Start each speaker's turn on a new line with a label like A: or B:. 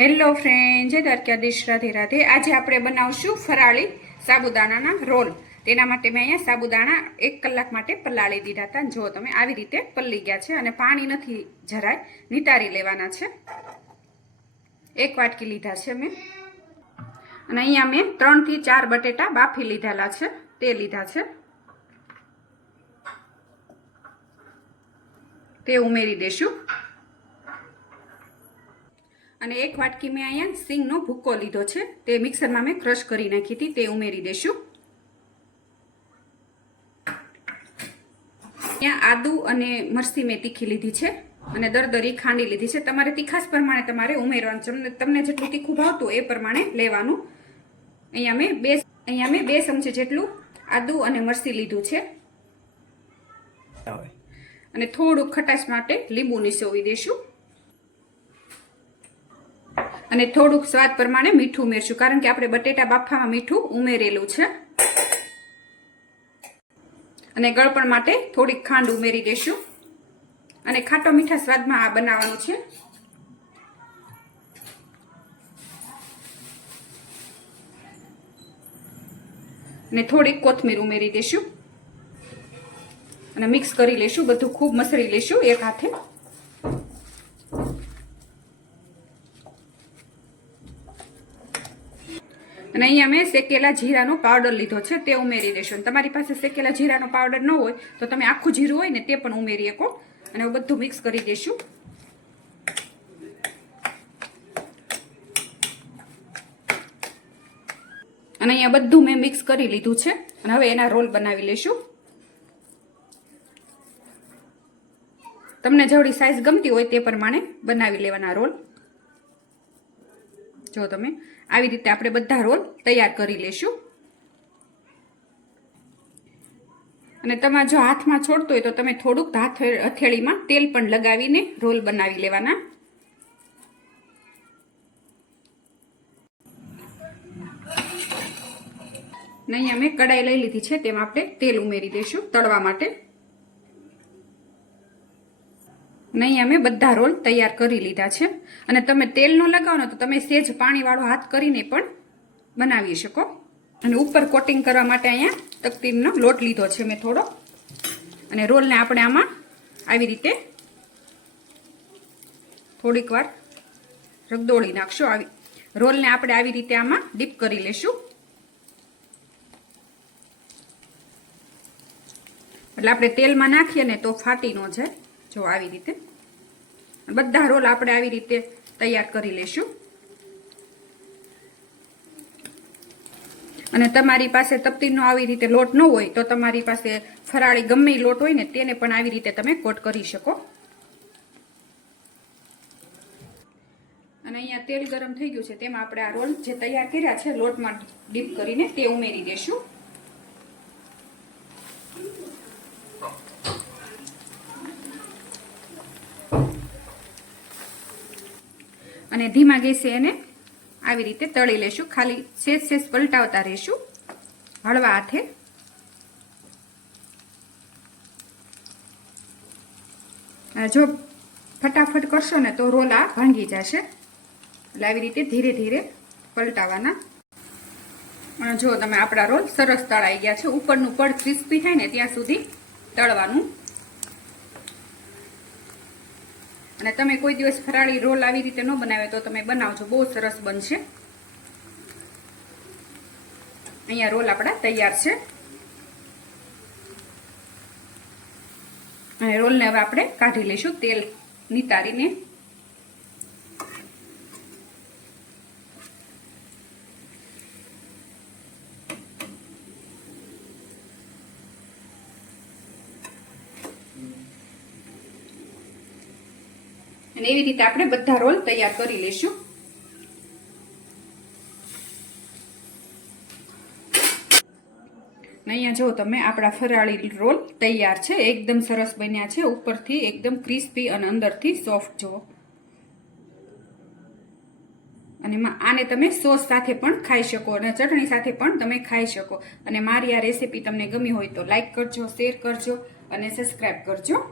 A: Hello friend જય દ્વારકાધીશ રાધે રાધે. આજે આપણે બનાવશું ફરાળી સાબુદાણાના રોલ. તેના માટે મેં અહીંયા સાબુદાણા એક કલાક માટે પલાળી દીધા હતા. જો તમે આવી રીતે પલ્લી ગયા છે અને પાણી નથી જરાય, નિતારી લેવાના છે. એક વાટકી લીધા છે મેં. અને અહીંયા મેં ત્રણથી ચાર બટેટા બાફી લીધેલા છે. તે લીધા છે. તે ઉમેરી દેશું. અને એક વાટકી મેં અહીંયા સિંગનો ભૂક્કો લીધો છે. તે મિક્સરમાં મેં ક્રશ કરી નાખી હતી. તે ઉમેરી દેશું ત્યાં આદુ અને મરસી મેં તીખી લીધી છે અને દરદરી ખાંડી લીધી છે. તમારે તીખાસ પ્રમાણે તમારે ઉમેરવાનું છે. તમને- તમને જેટલું તીખું ભાવતું એ પ્રમાણે લેવાનું. અહીંયા મેં બે અહીંયા મેં બે ચમચી જેટલું આદુ અને મરસી લીધું છે. અને થોડુંક ખટાશ માટે લીંબુ નીસોવી દેશું અને થોડુંક સ્વાદ પ્રમાણે મીઠું ઉમેરશું, કારણ કે આપણે બટેટા બાફામાં મીઠું ઉમેરેલું છે. અને ગળપણ માટે થોડીક ખાંડ ઉમેરી દેશું અને ખાટો મીઠા સ્વાદમાં આ બનાવવાનું છે. અને થોડીક કોથમીર ઉમેરી દેશું અને મિક્સ કરી લેશું બધું ખૂબ મસળી લેશું એક હાથે. અને અહીંયા મેં શેકેલા જીરાનો પાવડર લીધો છે, તે ઉમેરી દેશો. તમારી પાસે શેકેલા જીરાનો પાવડર ન હોય, તો તમે આખું જીરું હોય ને તે પણ ઉમેરી શકો. અને હું બધું મિક્સ કરી દેશું. અને અહીંયા બધું મેં મિક્સ કરી લીધું છે. અને હવે એના રોલ બનાવી લેશું. તમને જેવડી સાઈઝ ગમતી હોય તે પ્રમાણે બનાવી લેવાના રોલ. જો તમે આવી રીતે આપણે બધા રોલ તૈયાર કરી લેશું. અને તમારે જો હાથમાં છોડતો હોય તો તમે થોડુંક હાથ હથેળીમાં તેલ પણ લગાવીને રોલ બનાવી લેવાના. ને અહીંયા મેં કડાઈ લઈ લીધી છે, તેમાં આપણે તેલ ઉમેરી દઈશું તળવા માટે. ને અહીંયા મેં બધા રોલ તૈયાર કરી લીધા છે. અને તમે તેલ ન લગાવો ને તો તમે સેજ પાણીવાળો હાથ કરીને પણ બનાવી શકો. અને ઉપર કોટિંગ કરવા માટે અહીંયા તકતીરનો લોટ લીધો છે મેં થોડો. અને રોલને આપણે આમાં આવી રીતે થોડીક વાર રગદોળી નાખશું. આવી રોલને આપણે આવી રીતે આમાં ડીપ કરી લેશું. એટલે આપણે તેલમાં નાખીએ ને તો ફાટી ન જાય. જો આવી રીતે. બધા રોલ આપણે આવી રીતે તૈયાર કરી લેશું. અને તમારી પાસે તપતીનો આવી રીતે લોટ ન હોય તો તમારી પાસે ફરાળી ગમે લોટ હોય ને તેને પણ આવી રીતે તમે કોટ કરી શકો. અને અહીંયા તેલ ગરમ થઈ ગયું છે તેમાં આપણે આ રોલ જે તૈયાર કર્યા છે લોટમાં ડીપ કરીને તે ઉમેરી દેશું. અને ધીમા ગેસે એને આવી રીતે તળી લેશું. ખાલી શેષ શેષ પલટાવતા રહેશું. હળવા હાથે. જો ફટાફટ કરશો ને તો રોલા ભાંગી જશે. એટલે આવી રીતે ધીરે ધીરે પલટાવાના. અને જો તમે આપણા રોલ સરસ તળાઈ ગયા છે, ઉપરનું પડ ક્રિસ્પી થાય ને ત્યાં સુધી તળવાનું અને તમે કોઈ દિવસ ફરાળી રોલ આવી રીતે ન બનાવે તો તમે બનાવજો. બહુ સરસ બનશે. અહીંયા રોલ આપણા તૈયાર છે. અને રોલને હવે આપણે કાઢી લઈશું. તેલ નિતારીને અને એવી રીતે આપણે બધા રોલ તૈયાર કરી લેશું અહીંયા જો તમે આપણા ફરાળી રોલ તૈયાર છે, એકદમ સરસ બન્યા છે, ઉપરથી એકદમ ક્રિસ્પી અને અંદરથી સોફ્ટ જુઓ. અને આને તમે સોસ સાથે પણ ખાઈ શકો અને ચટણી સાથે પણ તમે ખાઈ શકો. અને મારી આ રેસીપી તમને ગમી હોય તો લાઈક કરજો, શેર કરજો અને સબસ્ક્રાઈબ કરજો.